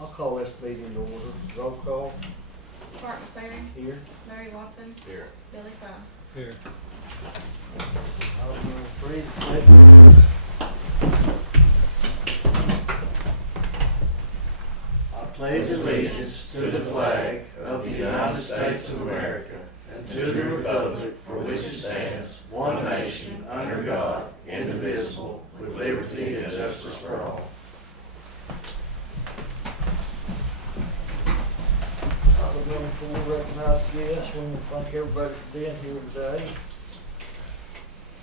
I'll call this meeting to order. Roll call. Bart McClary, Here. Larry Watson, Here. Billy Cloud. Here. Item number 3, the pledge. I pledge allegiance to the flag of the United States of America and to the republic for which it stands, one nation, under God, indivisible, with liberty and justice for all. Item number 4, recognize guests. We want to thank everybody for being here today.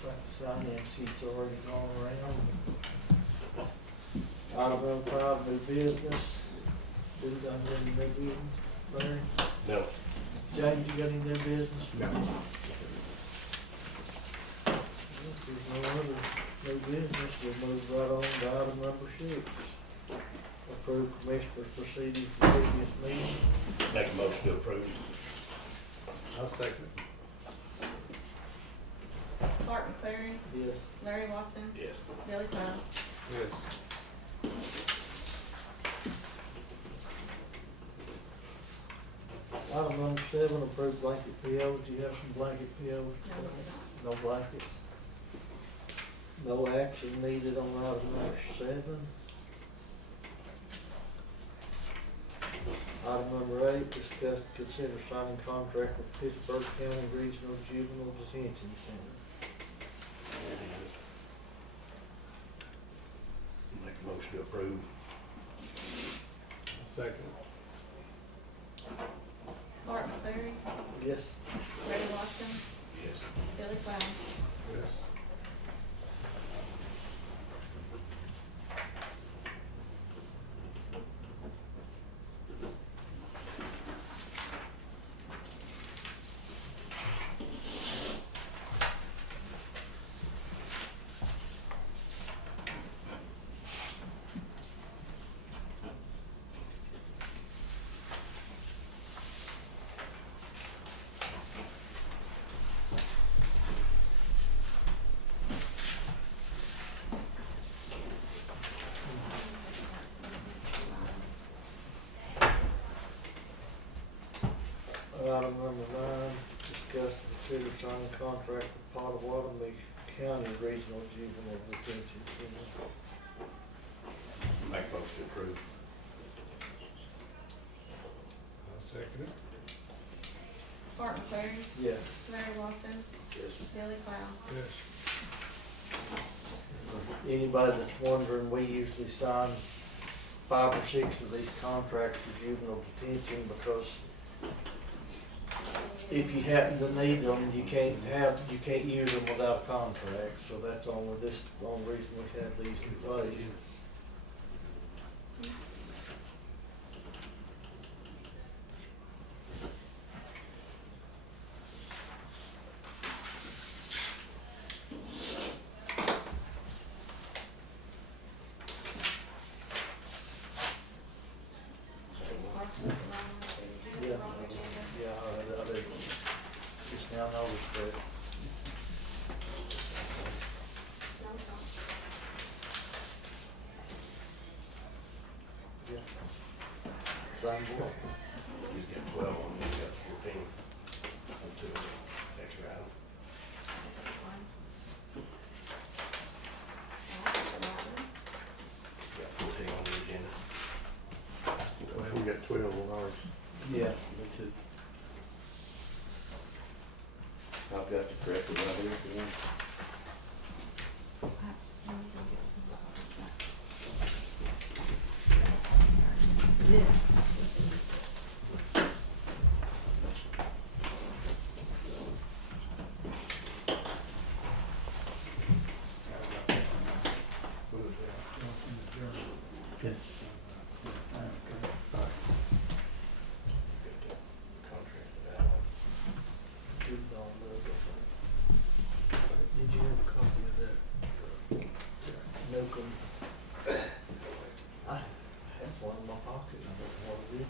The sign-in sheet's already gone around. Item number 5, new business. Do you got any new business, Larry? No. James, you got any new business? No. If there's no other new business, we'll move right on to item number 6. Approve commissioner's proceedings for previous meeting. Make a motion to approve. I'll second it. Bart McClary, Yes. Larry Watson, Yes. Billy Cloud. Yes. Item number 7, approve blanket POs. Do you have some blanket POs? No, we No blankets. No action needed on item number 7. Item number 8, discuss and consider signing contract with Pittsburgh County Regional Juvenile Detention Center. Make a motion to approve. I'll second it. Bart McClary, Yes. Larry Watson, Yes. Billy Cloud. Yes. Item number 9, discuss and consider signing contract with Potawatomi County Regional Juvenile Detention Center. Make a motion to approve. I'll second it. Bart McClary, Yes. Larry Watson, Yes. Billy Cloud. Yes. Anybody that's wondering, we usually sign 5 or 6 of these contracts for juvenile detention because if you happen to need them, you can't use them without a contract. So that's the only reason we have these in place. Mark's up around, did you Yeah, have the wrong agenda? yeah, I did. Just now noticed that. No, it's not. Yeah. Same board. He's got 12 on, he's got 14. On 2 extra item. One. I'll put that one. Got 14 on the agenda. We got 12 on ours. Yeah, me too. I've got the correct one right here for you. Let me go get some copies of that. Yeah. Got the contract for that one. Juvenile does, I think. Did you have a copy of that? Milcom. I have one in my pocket. I don't know what it is.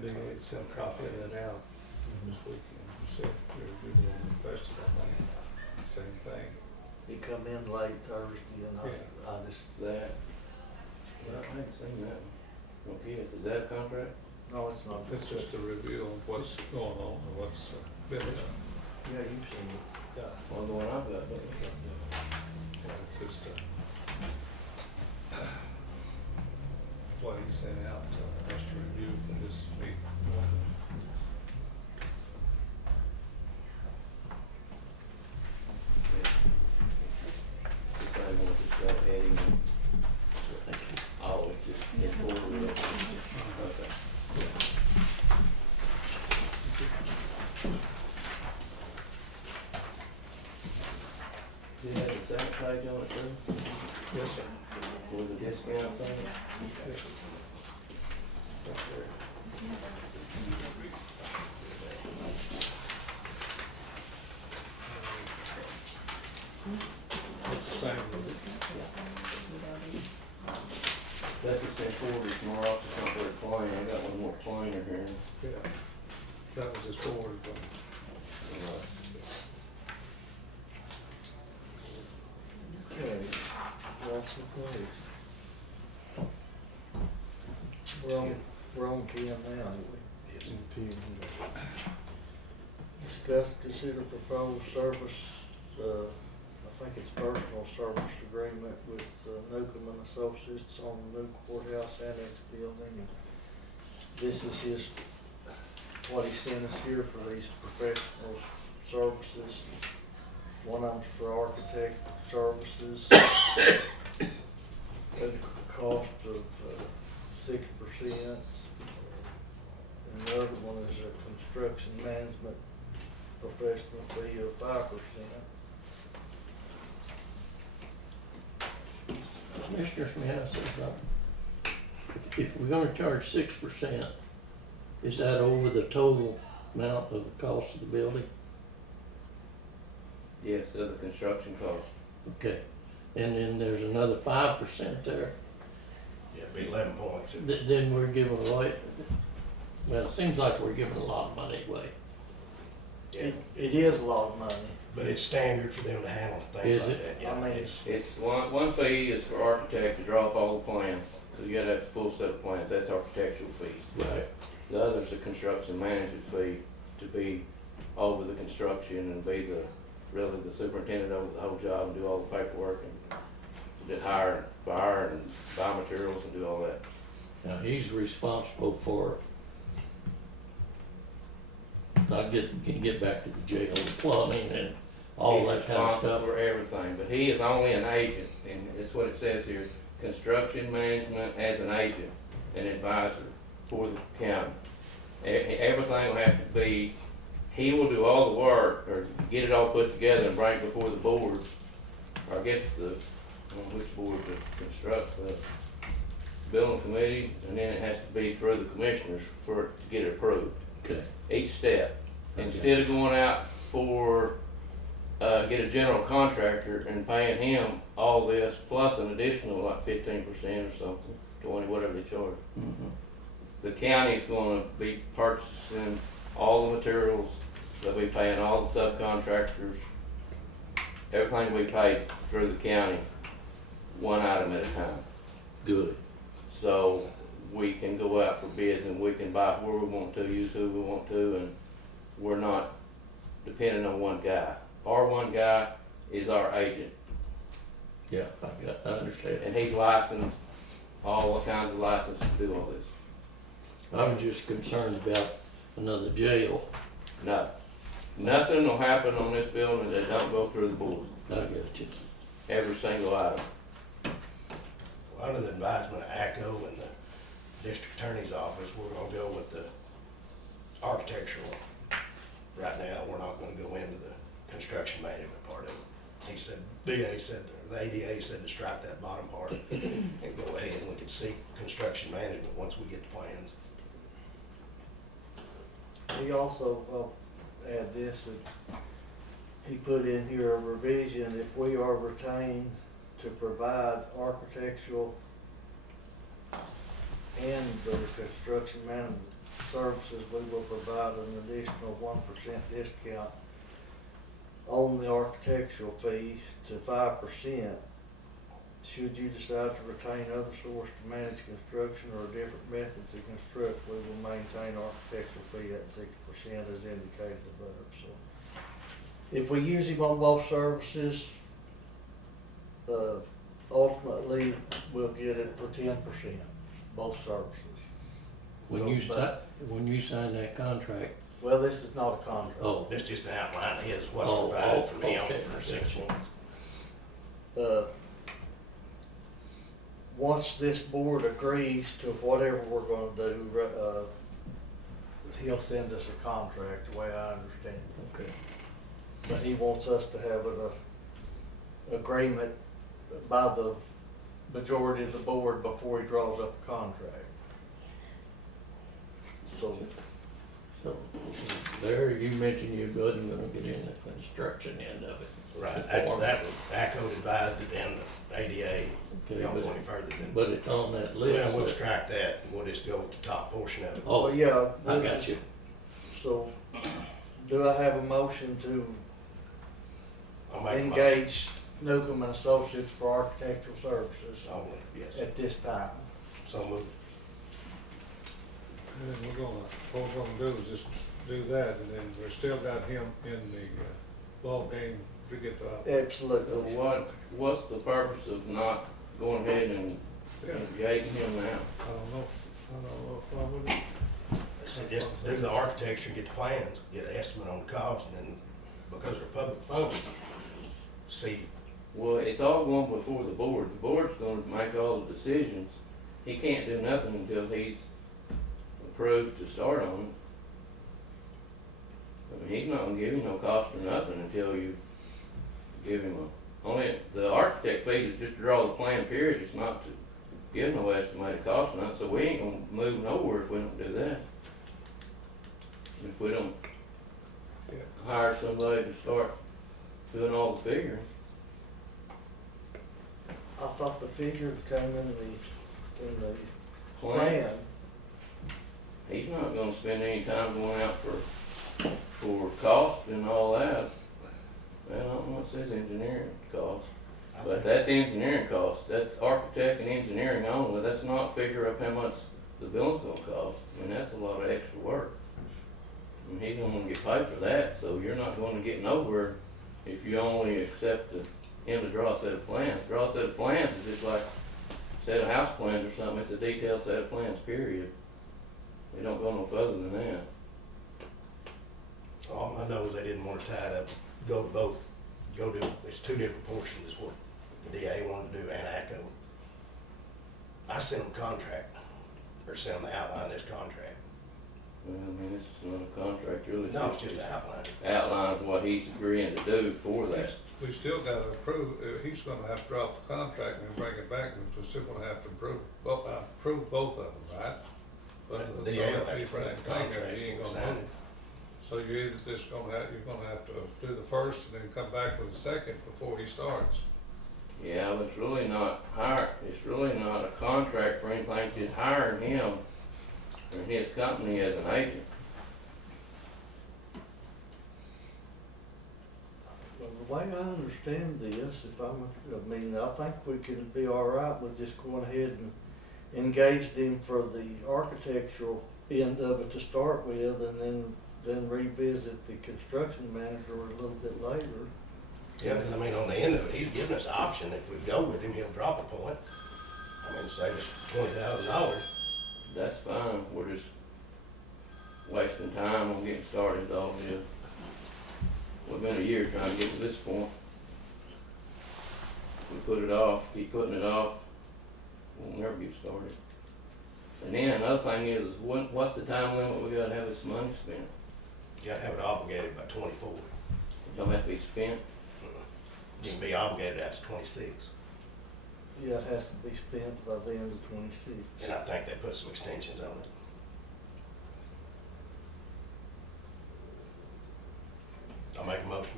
DA sent a copy of that out this weekend. You said you're a good one requested, I think. Same thing. He come in late Thursday and I just, That, I haven't seen that one. Okay, is that a contract? no, it's not. It's just a review of what's going on and what's been done. Yeah, you've seen it. Yeah, Well, the one I've got, but yeah, it's just what he sent out to us to review for this meeting. if I want to start adding, oh, it's just, it's forward. Okay. Do you have the second page on it too? Yes, sir. With the discounts on it? Yes. Right there. It's the same with That's just been forwarded from our office, not very plain, I got one more plainer here. yeah. That was just forwarded from Okay, that's the place. We're on PM now, aren't we? Yes. Discuss, consider proposed service, I think it's personal service agreement with Newcomb and Associates on the new courthouse annex building. And this is his, what he sent us here for these professional services. One of them's for architect services, at a cost of 6%. And the other one is a construction management professional fee of 5%. Commissioners, may I say something? If we're gonna charge 6%, is that over the total amount of the cost of the building? Yes, the other construction cost. Okay, and then there's another 5% there, Yeah, it'd be 11 points. then we're giving away, well, it seems like we're giving a lot of money away. Yeah, It is a lot of money. but it's standard for them to handle things Is like it? that. Yeah, I mean, It's one fee is for architect to draw up all the plans, so you gotta have a full set of plans, that's architectural fees. Right. The other's a construction management fee to be over the construction and be really the superintendent over the whole job and do all the paperwork and hire and buy materials and do all that. Now, he's responsible for, can get back to the jail, the plumbing and all that kind of He's responsible stuff. for everything, but he is only an agent, and it's what it says here, construction management as an agent, an advisor for the county. Everything will have to be, he will do all the work, or get it all put together and bring it before the board, or I guess which board to construct the building committee, and then it has to be through the commissioners for it to get it approved. Okay, Each step, Okay. instead of going out for, get a general contractor and paying him all this, plus an additional like 15% or something, 20, whatever they charge. mhm, The county's gonna be purchasing all the materials, they'll be paying all the subcontractors, everything will be paid through the county, one item at a time. good, So we can go out for bids and we can buy where we want to, use who we want to, and we're not depending on one guy. Our one guy is our agent, yeah, I understand. and he's licensed, all kinds of license to do all this. I'm just concerned about another jail, No, nothing will happen on this building that don't go through the board, I got you. every single item. Well, under the advisement of ACO and the district attorney's office, we're gonna go with the architectural. Right now, we're not gonna go into the construction management part of it. He said, Big A said, or the ADA said to strike that bottom part and go ahead, and we could seek construction management once we get the plans. He also, add this, that he put in here a revision, if we are retained to provide architectural and the construction management services, we will provide an additional 1% discount on the architectural fee to 5%. Should you decide to retain other source to manage construction or a different method to construct, we will maintain architectural fee at 6% as indicated above. So, if we use him on both services, ultimately, we'll get it for 10%, both services. When So, you but- when you sign that contract, Well, this is not a contract. oh, This just an outline of his, what's Oh, provided from him okay, for I 6 got you. months. Once this board agrees to whatever we're gonna do, he'll send us a contract, the way I understand it. okay. But he wants us to have an agreement by the majority of the board before he draws up a contract. So, So, there, you mentioned you wasn't gonna get in the construction end of it. Right, that was, ACO advised it in the ADA, Okay, don't go but, any further than. but it's on that list. Well, we'll strike that, and we'll just go with the top portion of it. Oh, well, yeah. I got you. So, do I have a motion to I'll make a motion. engage Newcomb and Associates for architectural services Only, yes, at this time? so moved. And then what we're gonna do is just do that, and then we still got him in the ball game to get the, So Absolutely. what's the purpose of not going ahead and yeah, engaging him now? I don't know if I would. So just do the architecture, get the plans, get an estimate on the cost, and then, because they're public funds, see, Well, it's all going before the board. The board's gonna make all the decisions. He can't do nothing until he's approved to start on it. I mean, he's not gonna give you no cost or nothing until you give him the architect fee is just to draw the plan, period. It's not to give no estimated cost or nothing, so we ain't gonna move nowhere if we don't do that. If we don't Yeah. hire somebody to start doing all the figuring. I thought the figure came in the plan. He's not gonna spend any time going out for cost and all that. Well, I don't know what says engineering cost, I but think, that's engineering cost, that's architect and engineering only, that's not figure up how much the building's gonna cost. I mean, that's a lot of extra work. And he's gonna get paid for that, so you're not gonna get nowhere if you only accept him to draw a set of plans. Draw a set of plans is just like a set of house plans or something, it's a detailed set of plans, period. They don't go no further than that. all I know is they didn't want to tie it up, go to both, it's two different portions, is what the DA wanted to do, and ACO. I sent them contract, or sent them the outline of this contract. Well, I mean, this is not a contract, really. No, it's just an outline. Outline of what he's agreeing to do for that. We still gotta approve, he's gonna have to drop the contract and then bring it back, and we're still gonna have to approve both of them, right? Well, But the so DA will if have he to print same the thing, contract, he ain't and gonna sign vote. it. So you're either just you're gonna have to do the first and then come back with the second before he starts. Yeah, but it's really not a contract for anything, it's just hiring him and his company as an agent. Well, the way I understand this, I mean, I think we can be all right with just going ahead and engaging him for the architectural end of it to start with, and then revisit the construction manager a little bit later. Yeah, because I mean, on the end of it, he's giving us an option, if we go with him, he'll drop a point. I mean, save us $20,000. That's fine, we're just wasting time on getting started, though, yeah. We've been a year trying to get to this point. We put it off, keep putting it off, we'll never get started. And then another thing is, what's the time limit we gotta have this money spent? You gotta have it obligated by 24. It don't have to be spent. You can be obligated after 26. Yeah, it has to be spent by the end of 26. And I think they put some extensions on it. I'll make a motion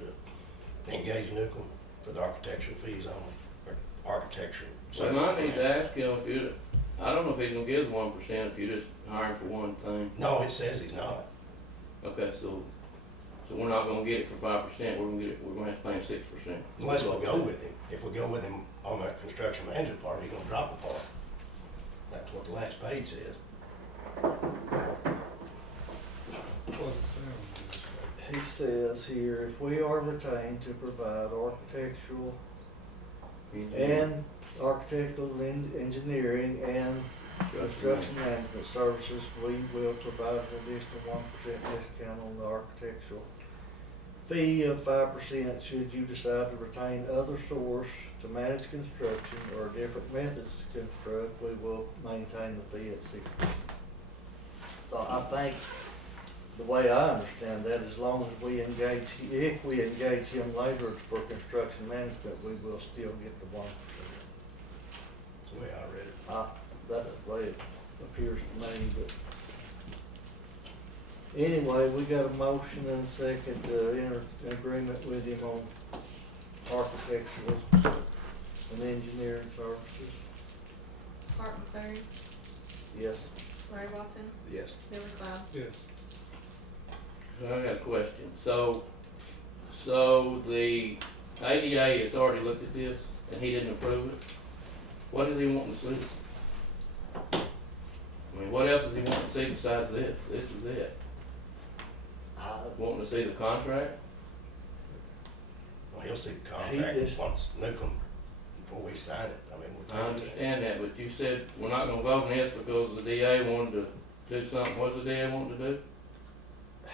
to engage Newcomb for the architectural fees only, or architectural We services. might need to ask him if I don't know if he's gonna give the 1% if you just hire him for one thing. No, it says he's not. Okay, so we're not gonna get it for 5%, we're gonna have to pay him 6%. Unless we go with him. If we go with him on the construction management part, he's gonna drop a part. That's what the last page says. What's it say on this? He says here, if we are retained to provide architectural and engineering and construction management services, we will provide an additional 1% discount on the architectural fee of 5% should you decide to retain other source to manage construction or different methods to construct. We will maintain the fee at 6%. So I think, the way I understand that, as long as we engage, if we engage him later for construction management, we will still get the 1%. That's the way I read it. That's the way it appears to me, but anyway, we got a motion and a second to enter an agreement with him on architectural and engineering services. Art McCleary, Yes. Larry Watson, Yes. Billy Cloud. Yes. So I got a question. So the ADA has already looked at this and he didn't approve it? What does he want to see? I mean, what else does he want to see besides this? This is it. Wanting to see the contract? Well, he'll see the He contract just- once Newcomb, before we sign it. I mean, we'll I take it to him. understand that, but you said we're not gonna vote on this because the DA wanted to do something. What's the DA wanting to do?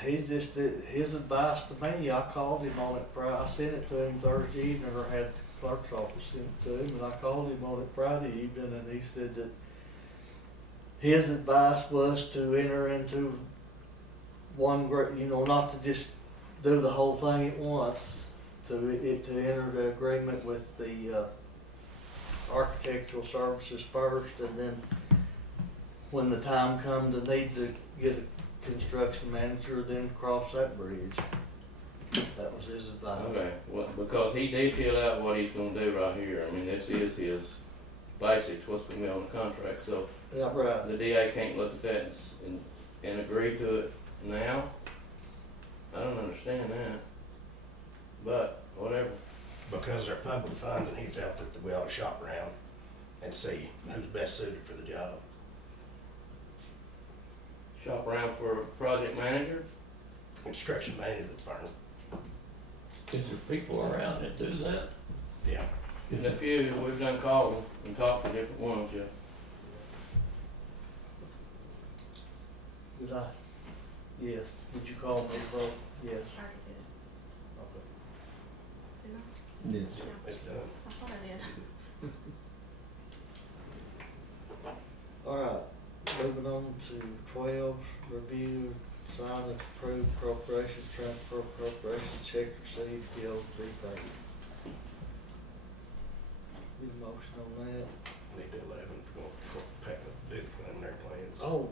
He's just, his advice to me, I called him on it Friday, I sent it to him Thursday evening, or had the clerk's office send it to him, and I called him on it Friday evening, and he said that his advice was to enter into one great, not to just do the whole thing at once, to enter the agreement with the architectural services first, and then when the time come to need to get a construction manager, then cross that bridge. That was his advice. Okay, well, because he detailed out what he's gonna do right here. I mean, this is his basics, what's gonna be on the contract, so Yeah, right. the DA can't look at that and agree to it now? I don't understand that, but whatever. Because they're public funds, and he felt that we ought to shop around and see who's best suited for the job. Shop around for a project manager? Construction management firm, Is there people around that do that? yeah. A few, we've done calls and talked to different ones, yeah. Did I? Yes. Did you call me, Bo? Yes. I already did. Okay. Did I? Yes. It's done. I thought I did. All right, moving on to 12, review, sign and approve appropriations, transfer appropriations, check received, bills to be paid. Need a motion on that? Need to 11 for going to pack up, do the preliminary plans. Oh.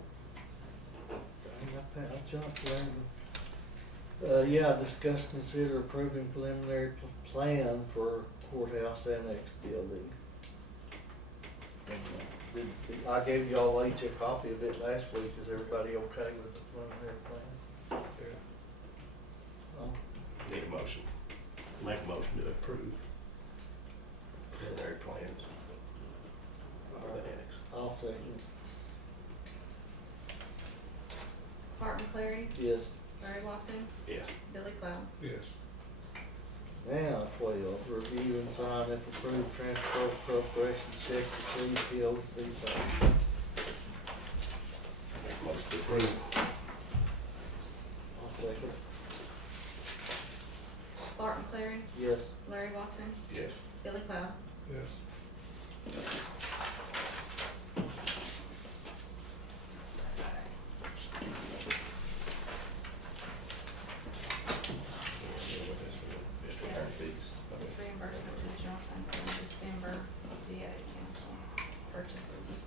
Dang, I jumped around. Yeah, discuss, consider approving preliminary plan for courthouse annex building. I gave y'all each a copy of it last week. Is everybody okay with the preliminary plan? Yeah. Oh, Need a motion. Make a motion to approve preliminary plans for the annex. I'll second. Art McCleary, Yes. Larry Watson, Yeah. Billy Cloud. Yes. Now, 12, review and sign if approved transfer appropriation check received, bills to be paid. Make a motion to approve. I'll second. Art McCleary, Yes. Larry Watson, Yes. Billy Cloud. Yes. Yes. This reimbursement to the general fund for the December VA council purchases.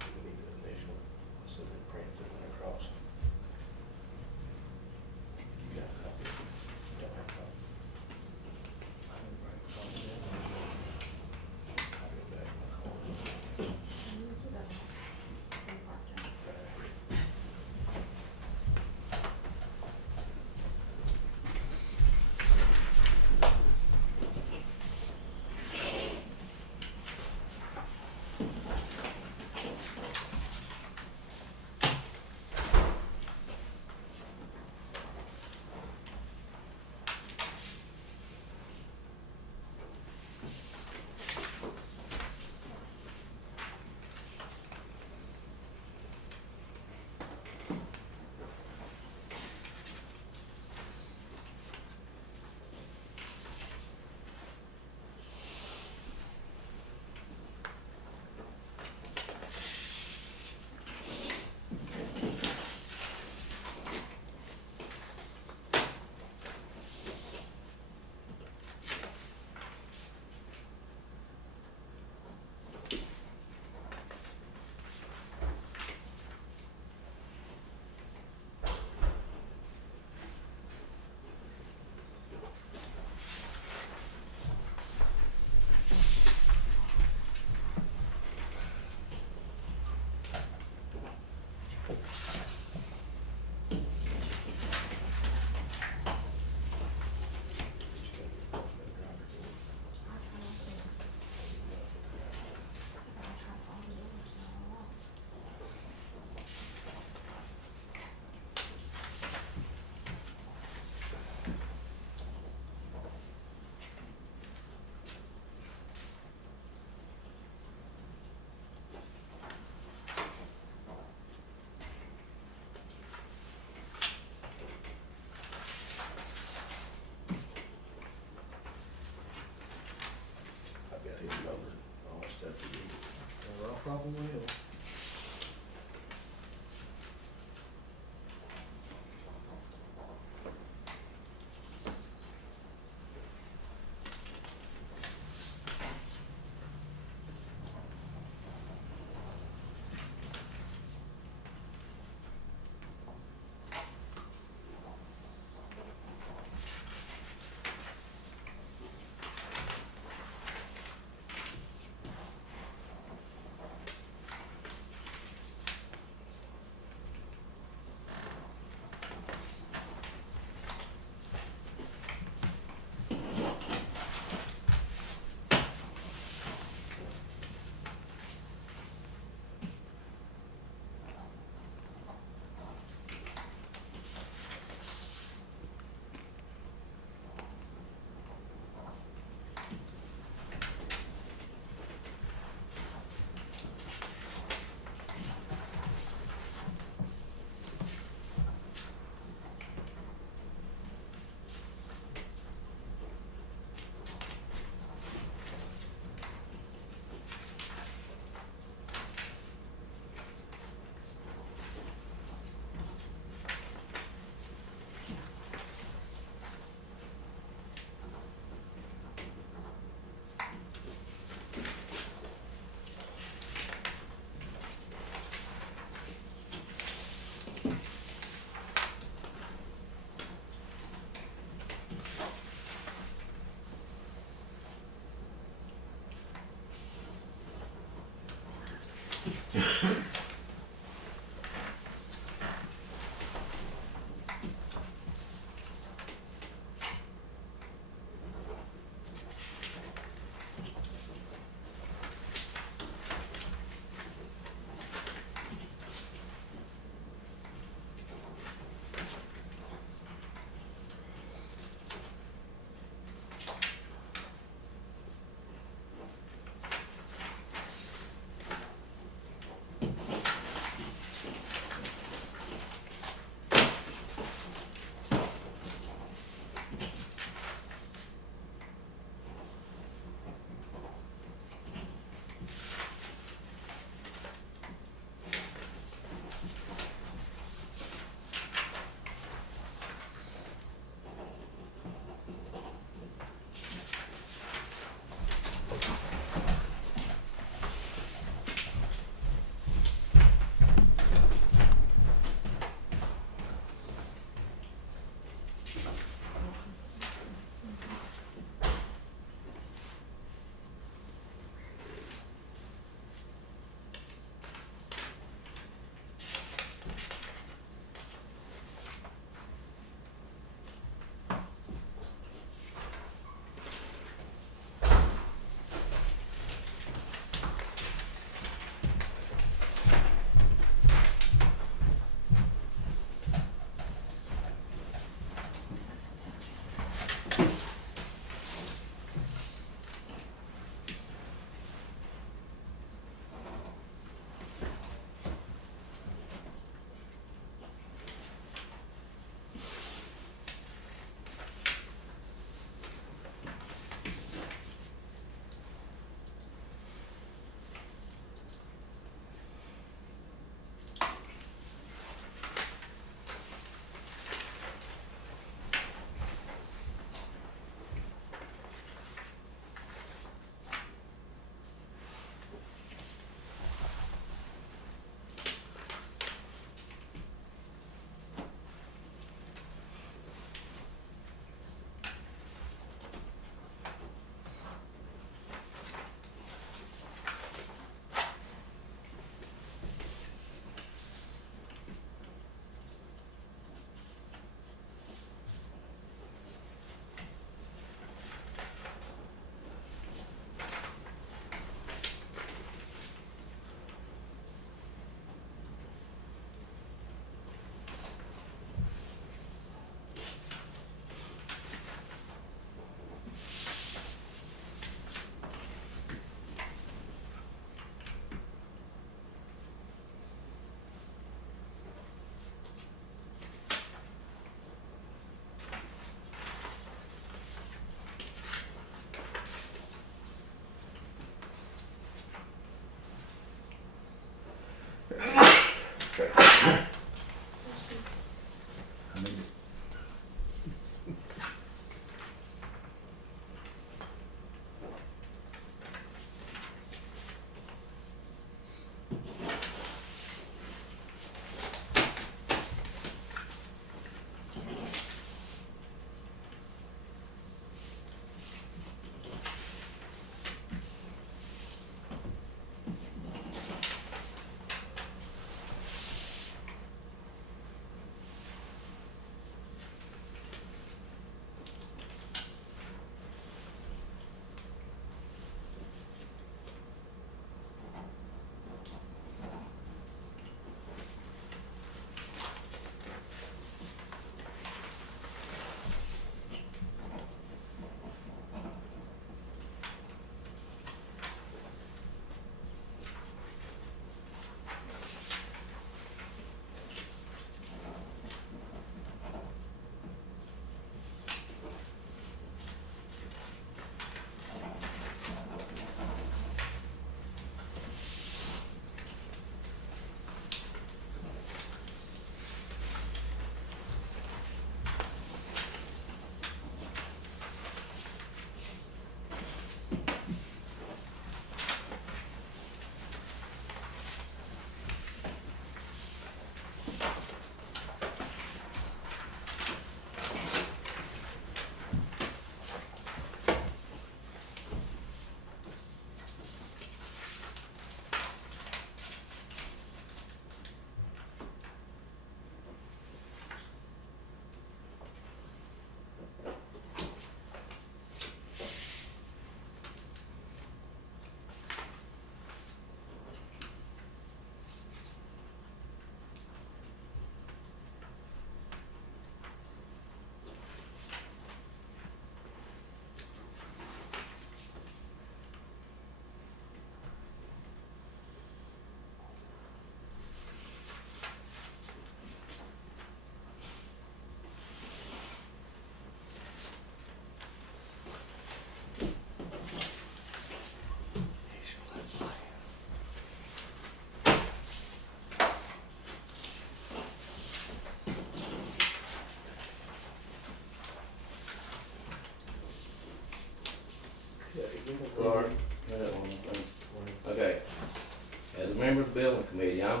building committee, I'm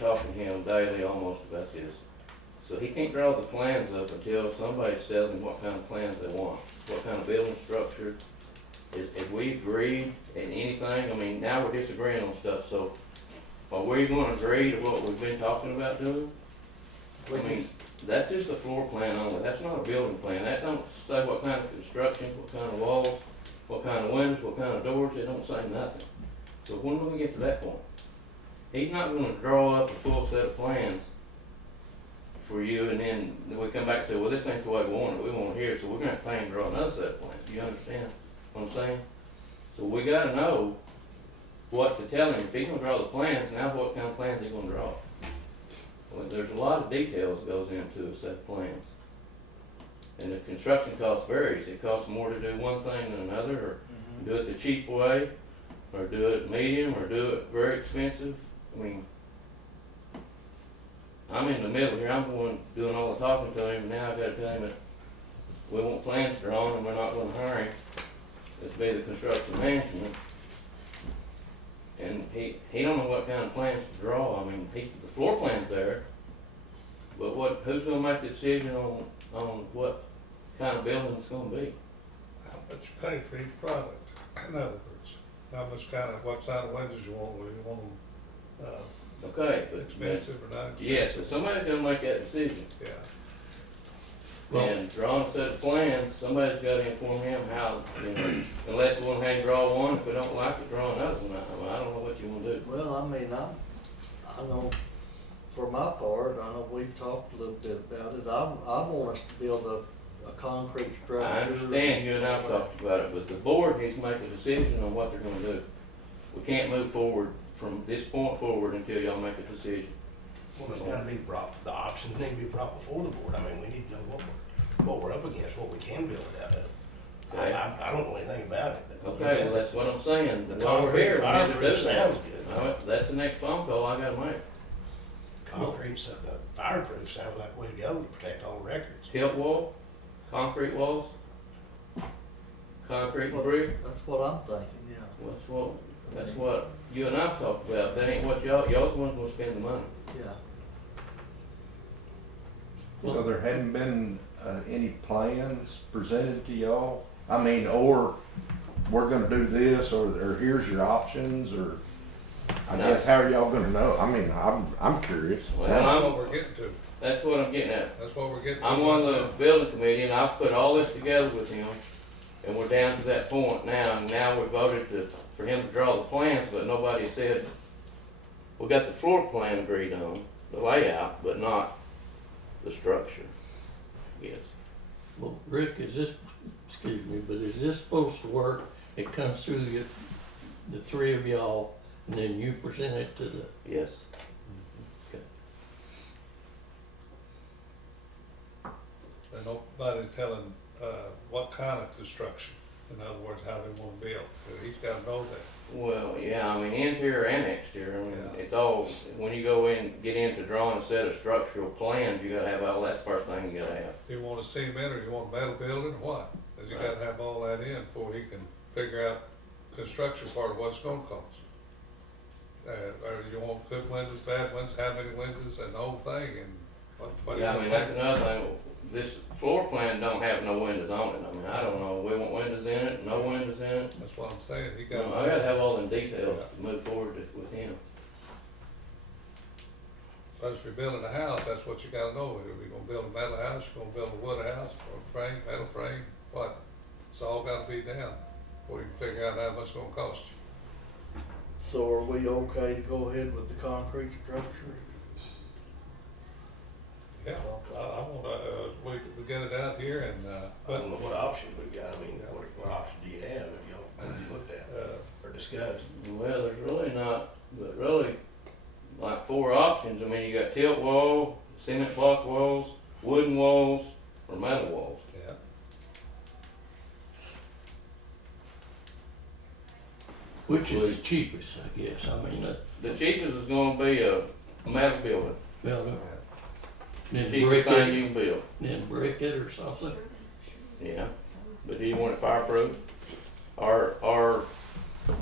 talking to him daily almost about this. So he can't draw the plans up until somebody tells him what kind of plans they want, what kind of building structure. If we agreed in anything, I mean, now we're disagreeing on stuff, so are we gonna agree to what we've been talking about doing? I mean, that's just a floor plan only, that's not a building plan, that don't say what kind of construction, what kind of walls, what kind of windows, what kind of doors, it don't say nothing. So when do we get to that point? He's not gonna draw up a full set of plans for you, and then we come back and say, well, this ain't the way we want it, we want it here, so we're gonna have to pay him to draw another set of plans, you understand what I'm saying? So we gotta know what to tell him, if he's gonna draw the plans, now what kind of plans he gonna draw? Well, there's a lot of details goes into a set of plans. And the construction cost varies, it costs more to do one thing than another, or do it the cheap way, or do it medium, or do it very expensive. I mean, I'm in the middle here, I'm the one doing all the talking to him, and now I gotta tell him that we want plans drawn, and we're not gonna hire him to be the construction management. And he don't know what kind of plans to draw, I mean, the floor plan's there, but who's gonna make the decision on what kind of building it's gonna be? How much you pay for each product, in other words, what side of windows you want, whether you want them, Okay, but. expensive or not expensive. Yes, but somebody's gonna make that decision. Yeah, Well- And drawing a set of plans, somebody's gotta inform him how, you know, unless we wanna have him draw one, if we don't like it, draw another one. I don't know what you wanna do. Well, I mean, I know, for my part, I know we've talked a little bit about it, I want us to build a concrete structure. I understand you and I've talked about it, but the board needs to make a decision on what they're gonna do. We can't move forward from this point forward until y'all make a decision. Well, it's gotta be brought, the options need to be brought before the board. I mean, we need to know what we're up against, what we can build it out of. I don't know anything about it. But Okay, well, that's what I'm saying. The While we're concrete here, we need to fireproof do that. sounds good. All right, that's the next phone call I gotta make. Concrete, fireproof sounds like the way to go to protect all the records. Tilt wall, concrete walls, concrete and brick. That's what I'm thinking, yeah, That's what you and I've talked about. That ain't what y'all's the ones gonna spend the money. yeah. So there hadn't been any plans presented to y'all? I mean, or we're gonna do this, or here's your options, or I No. guess how are y'all gonna know? I mean, I'm curious. Well, that's I'm- what we're getting to, That's what I'm getting at. that's what we're getting to. I'm on the building committee and I've put all this together with him. And we're down to that point now, and now we voted for him to draw the plans, but nobody said, we got the floor plan agreed on, the layout, but not the structure. Yes. Well, Rick, excuse me, but is this supposed to work? It comes through the three of y'all, and then you present it to the, Yes. And nobody telling, what kind of construction, in other words, how they want to build, he's gotta know that. Well, yeah, I mean, interior and exterior, I mean, Yeah. it's all, when you go in, get into drawing a set of structural plans, you gotta have all, that's the first thing you gotta have. Do you want a cement or do you want a metal building or what? Cause you gotta have all that in before he can figure out construction part of what's gonna cost. Or you want good windows, bad windows, how many windows and the whole thing and what do you Yeah, I want mean, to that's pay? another thing, this floor plan don't have no windows on it, I mean, I don't know, we want windows in it, no windows in it. That's what I'm saying, he You got. know, I gotta have all them details to move forward with him. But if you're building a house, that's what you gotta know, if you're gonna build a metal house, you're gonna build a wood house, or a frame, metal frame, what? It's all gotta be down, before you can figure out how much it's gonna cost you. So are we okay to go ahead with the concrete structure? Yeah, I wanna, we get it out here and, I don't know what options we've got. I mean, what options do you have if y'all looked at or discussed? Well, there's really not, but really, like 4 options, I mean, you got tilt wall, cement block walls, wooden walls, or metal walls. yeah, which is the cheapest, I guess. I mean, The cheapest is gonna be a metal building, well, then cheapest brick thing it, you can build, then brick it or something. yeah. But do you want it fireproof? Our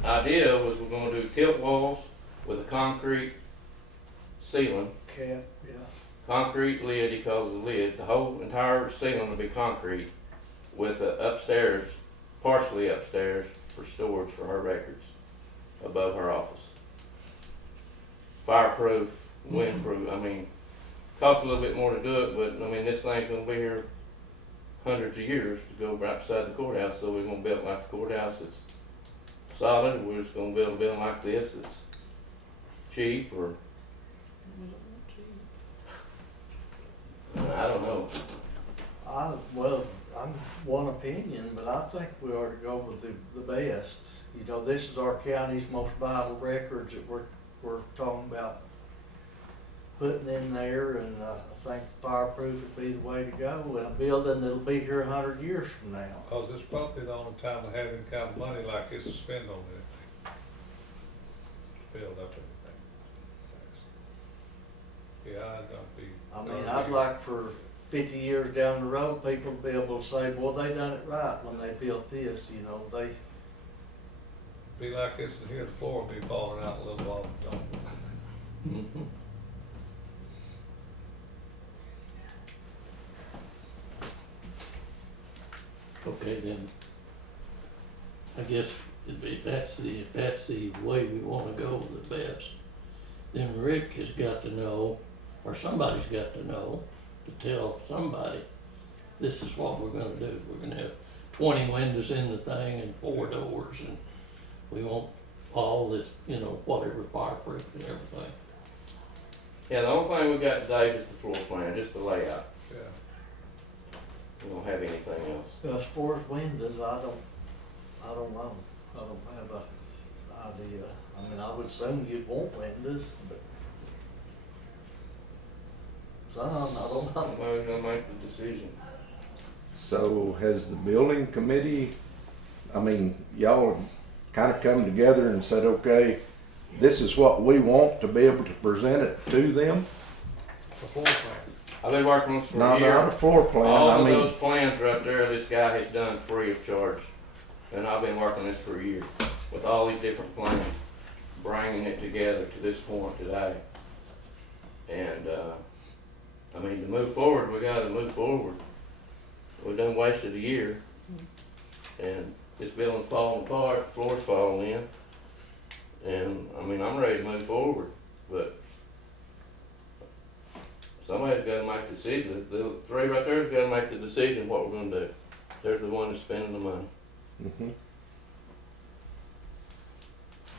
idea was we're gonna do tilt walls, with a concrete ceiling, Cap, yeah. concrete lid, he calls it a lid, the whole entire ceiling will be concrete with a upstairs, partially upstairs for storage for her records above her office. Fireproof, windproof, I mean, costs a little bit more to do it, but I mean, this thing's gonna be here hundreds of years to go right beside the courthouse, so we're gonna build it like the courthouse. It's solid, and we're just gonna build a building like this. It's cheap, or I don't know. Well, I'm one opinion, but I think we ought to go with the best. You know, this is our county's most vital records that we're talking about putting in there, and I think fireproof would be the way to go, and a building that'll be here 100 years from now. Cause it's probably the only time we have any kind of money like this to spend on anything. Build up anything. Yeah, I'd not be. I mean, I'd like for 50 years down the road, people to be able to say, well, they done it right when they built this, you know, they. Be like this, and here the floor will be falling out a little while, don't. Mhm. Okay, then, I guess if that's the way we wanna go with the best, then Rick has got to know, or somebody's got to know, to tell somebody, this is what we're gonna do. We're gonna have 20 windows in the thing and 4 doors, and we want all this, you know, whatever, fireproof and everything. Yeah, the only thing we got today is the floor plan, just the layout. Yeah. We don't have anything else. As far as windows, I don't know. I don't have a idea. I mean, I would assume you'd want windows, but some, I don't know. Somebody's gonna make the decision. So has the building committee, I mean, y'all kind of come together and said, okay, this is what we want to be able to present it to them? The floor plan. I've been working on this for a Not year. a floor plan, All I of mean, those plans right there, this guy has done free of charge. And I've been working this for a year, with all these different plans, bringing it together to this point today. And, I mean, to move forward, we gotta move forward. We done wasted a year, and this building's falling apart, floor's falling in. And, I mean, I'm ready to move forward, but somebody's gotta make the decision. The three right there's gotta make the decision what we're gonna do. They're the one that's spending the money. mhm.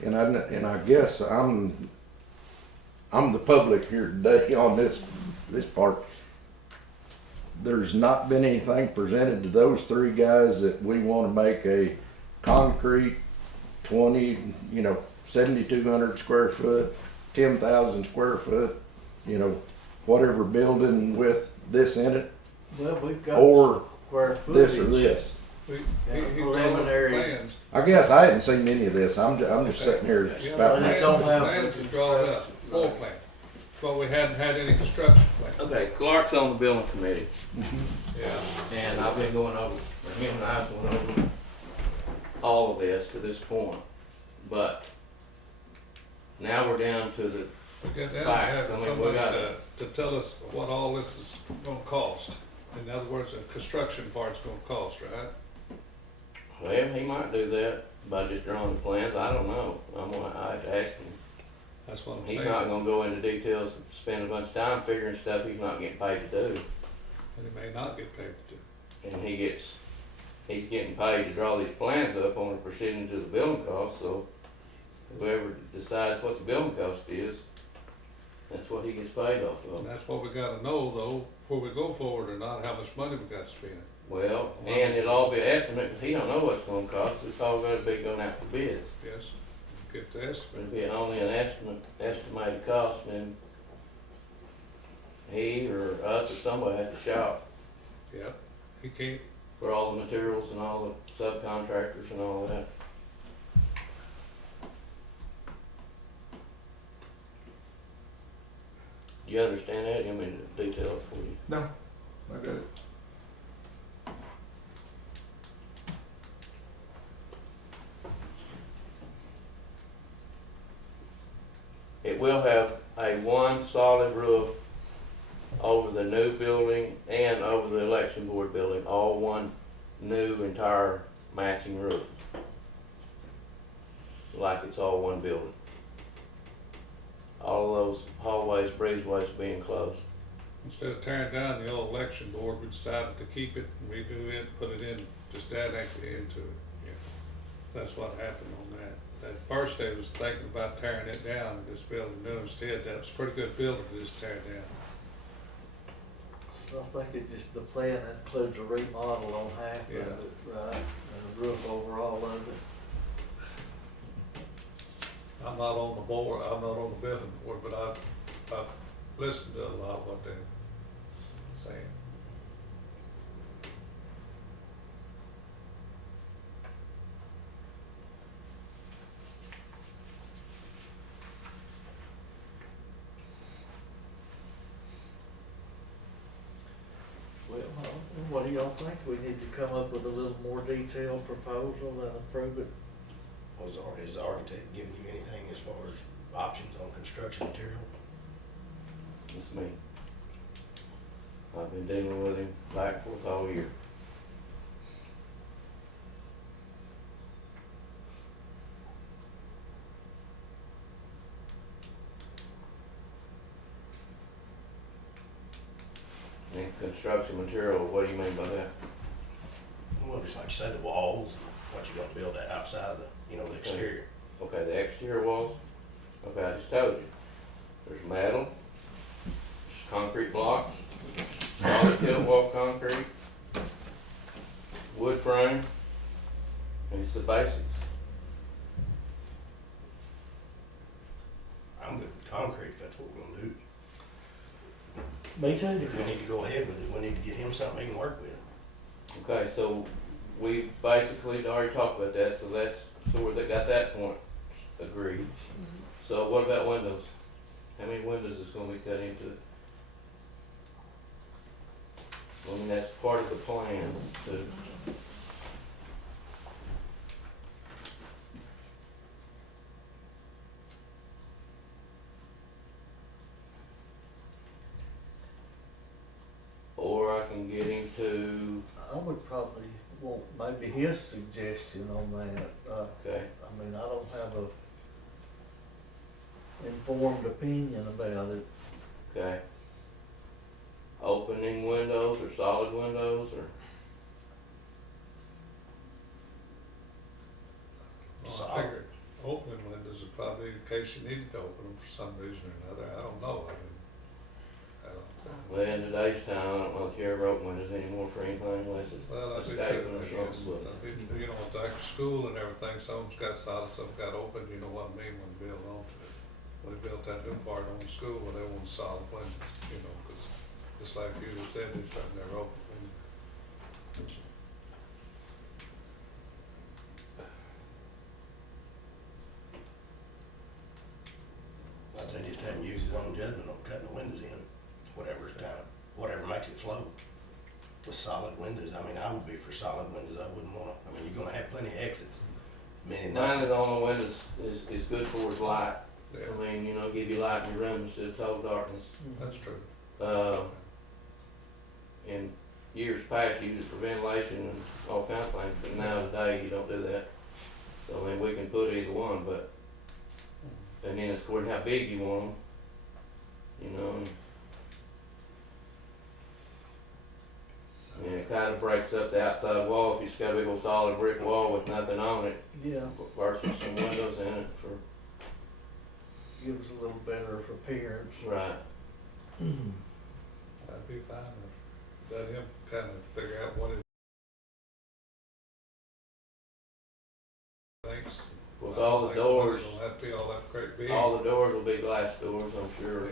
And I guess I'm the public here today on this part. There's not been anything presented to those three guys that we want to make a concrete 20, 7,200 square foot, 10,000 square foot, whatever building with this in it, Well, we've got or square this or footage. this. He Preliminary. plans. I guess I hadn't seen any of this. I'm just sitting here Yeah, spouting. They plans, don't have plans the is drawn up, floor plan. But we hadn't had any construction plan. Okay, Clark's on the building committee, Yeah. and I've been going over, or him and I've going over all of this to this point. But now we're down to the, We get down to Facts. having I mean, we somebody gotta- to tell us what all this is gonna cost. In other words, the construction part's gonna cost, right? well, he might do that by just drawing the plans, I don't know. I have to ask him. That's what I'm He's saying. not gonna go into details, spend a bunch of time figuring stuff he's not getting paid to do. And he may not get paid to do. And he's getting paid to draw these plans up on a percentage of the building cost, so whoever decides what the building cost is, that's what he gets paid off And of. that's what we gotta know though, before we go forward or not, how much money we got to spend. Well, and it'll all be an estimate, cause he don't know what's gonna cost, it's all gotta be going out for bids. Yes, get the estimate. It'll be only an estimated cost, and he or us or somebody has to shop Yeah, he can't, for all the materials and all the subcontractors and all that. Do you understand that? You want me to detail it for you? No, I got it. and over the election board building, all one new entire matching roof. Like it's all one building. All of those hallways, breezeways being closed. Instead of tearing down the old election board, we decided to keep it, and redo it, put it in, just annex it into it. Yeah. That's what happened on that. At first, they was thinking about tearing it down and just building new instead. That was a pretty good building to just tear down. So I think it just, the plan includes a remodel on half of Yeah. it, right, and a roof over all of it. I'm not on the board, I'm not on the building board, but I've listened to a lot of what they're saying. Well, what do y'all think? We need to come up with a little more detailed proposal and approve it. Has the architect given you anything as far as options on construction material? It's me. I've been dealing with him back and forth all year. And construction material, what do you mean by that? Well, just like you say, the walls, what you're gonna build outside of the, the exterior. Okay, the exterior walls, okay, I just told you. There's metal, there's concrete blocks, solid tilt wall concrete, wood frame, and it's the basics. I'm good with concrete if that's what we're gonna do. Me too. If we need to go ahead with it, we need to get him something he can work with. Okay, so we basically already talked about that, so they got that point agreed. So what about windows? How many windows is gonna be cut into it? I mean, that's part of the plan to. Or I can get him to, I would probably want maybe his suggestion on that. okay, I mean, I don't have a informed opinion about it. okay. Opening windows or solid windows or, Well, I figured opening windows would probably be in case you needed to open them for some reason or another. I don't know. I don't. well, in today's time, I don't know if you ever open windows anymore for anything unless it's Well, I do escaping too, or I guess. something, but. You know, like school and everything, some of them's got solid, some got open, you know what I mean, when they built onto it. When they built that new part on the school, well, they wanted solid windows, you know, cause just like you just said, they tried never open windows. I'd say just have him use his own judgment on cutting the windows in, whatever makes it flow. With solid windows, I mean, I would be for solid windows, I wouldn't wanna, you're gonna have plenty of exits. Many Mine nights. is on the windows is good for his light. Yeah, I mean, give you light in your room instead of total darkness. that's true. In years past, you used it for ventilation and all kinds of things, but now today you don't do that. So, I mean, we can put either one, but, and then it's according to how big you want them, and it kind of breaks up the outside wall if you just got a big old solid brick wall with nothing on it Yeah, versus some windows in it for, gives a little better appearance. right. That'd be fine. Let him kind of figure out what he thinks. With all the Like doors, windows don't have to be all that great big. all the doors will be glass doors, I'm sure, Yeah.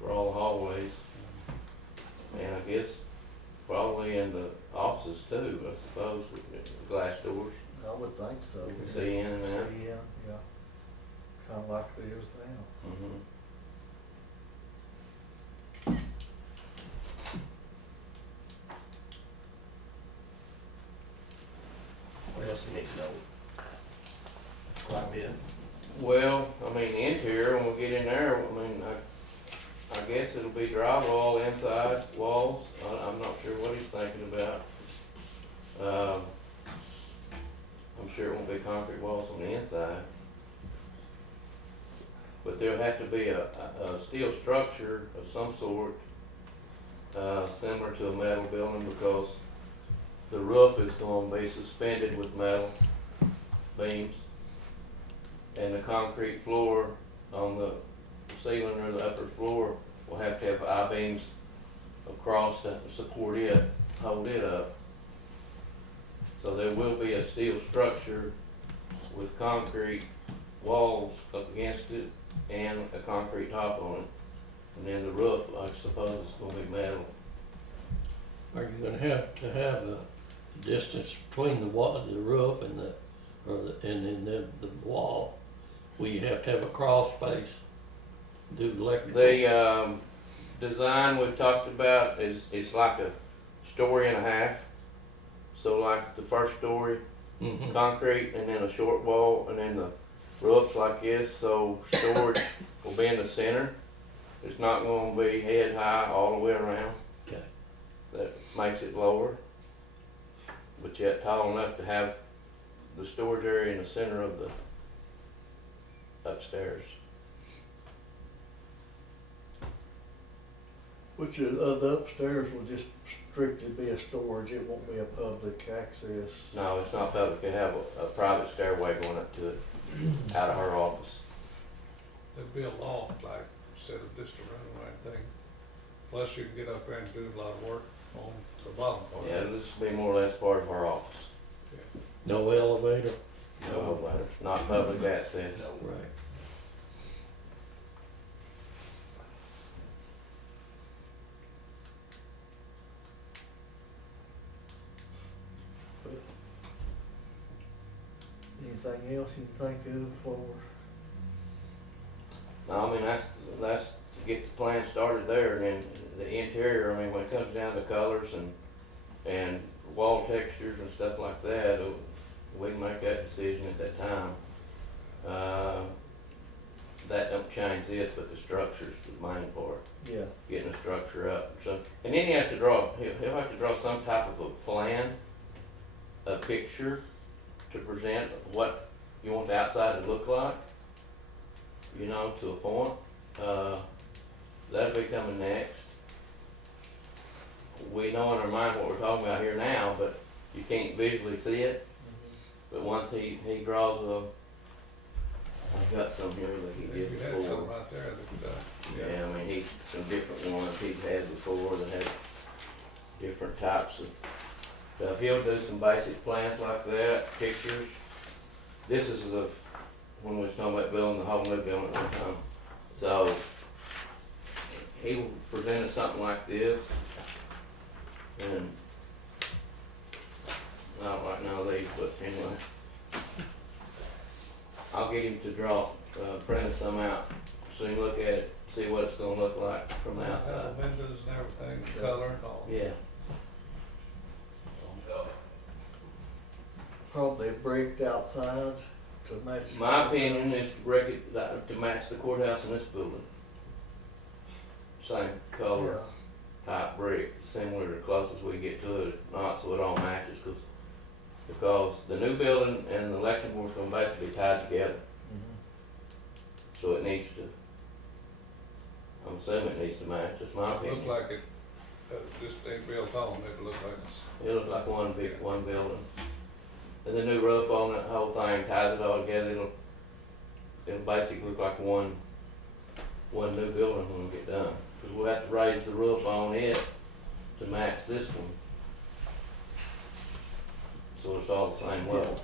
for all the hallways. And I guess probably in the offices too, I suppose, with glass doors. I would think so. You can see in and out. See in, yeah. Kinda like there is now. Mhm. What else you need to know? Quite a bit. Well, I mean, the interior, when we get in there, I guess it'll be drywall inside walls. I'm not sure what he's thinking about. I'm sure it won't be concrete walls on the inside. But there'll have to be a steel structure of some sort, similar to a metal building, because the roof is going to be suspended with metal beams. And the concrete floor on the ceiling or the upper floor will have to have I-beams across to support it, hold it up. So there will be a steel structure with concrete walls up against it and a concrete top on it. And then the roof, I suppose, is gonna be metal. Are you gonna have to have a distance between the roof and then the wall? Will you have to have a crawl space? Do electrical? The design we've talked about is like a story and a half. So like the first story, Mhm. concrete, and then a short wall, and then the roof's like this, so storage will be in the center. It's not gonna be head high all the way around. Okay. That makes it lower, but yet tall enough to have the storage area in the center of the upstairs. Which the upstairs will just strictly be a storage, it won't be a public access. No, it's not public, they have a private stairway going up to it, out of her office. There'd be a loft, like, instead of just a runway thing. Plus you can get up there and do a lot of work on the bottom part. Yeah, this will be more or less part of her office. No elevator? No ladders, not public access. Right. Anything else you can think of for? No, I mean, that's to get the plan started there, and then the interior, I mean, when it comes down to colors and wall textures and stuff like that, we can make that decision at that time. That don't change this, but the structure's the main part, Yeah. getting the structure up. So, and then he has to he'll have to draw some type of a plan, a picture to present what you want the outside to look like, you know, to a point. That'll be coming next. We know in our mind what we're talking about here now, but you can't visually see it. But once he draws I've got some here that he did You had something before. right there that, Yeah, I mean, some different ones he's had before that had different types of stuff. He'll do some basic plans like that, pictures. This is when we was talking about building the whole new building at one time. So, he will present us something like this, and I don't like none of these, but anyway. I'll get him to draw, print us some out, so you can look at it, see what it's gonna look like from the have outside. the windows and everything, the color and all. Yeah, Probably bricked outside to match. my opinion is to break it, to match the courthouse in this building. Same color, type brick, similar to closest we get to it, if not, so it all matches, because the new building and the election board's gonna basically be tied together, so it needs to, I'm assuming it needs to match, that's my It opinion. looked like it, just ain't built on, it looked like it's, It looks like one building. And the new roof on that whole thing ties it all together, it'll basically look like one new building when we get done. Cause we'll have to raise the roof on it to match this one. So it's all the same level.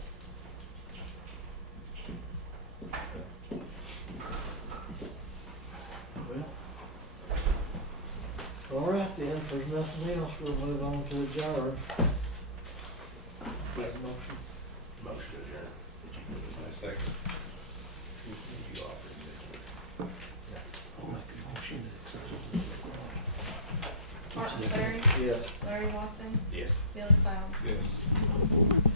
All right then, if there's nothing else, we'll move on to adjourn. Make a motion. Motion to adjourn. I second. Excuse me, you offered it. I'll make a motion to accept. Martin Larry, Yes. Larry Watson, Yes. Billy Cloud. Yes.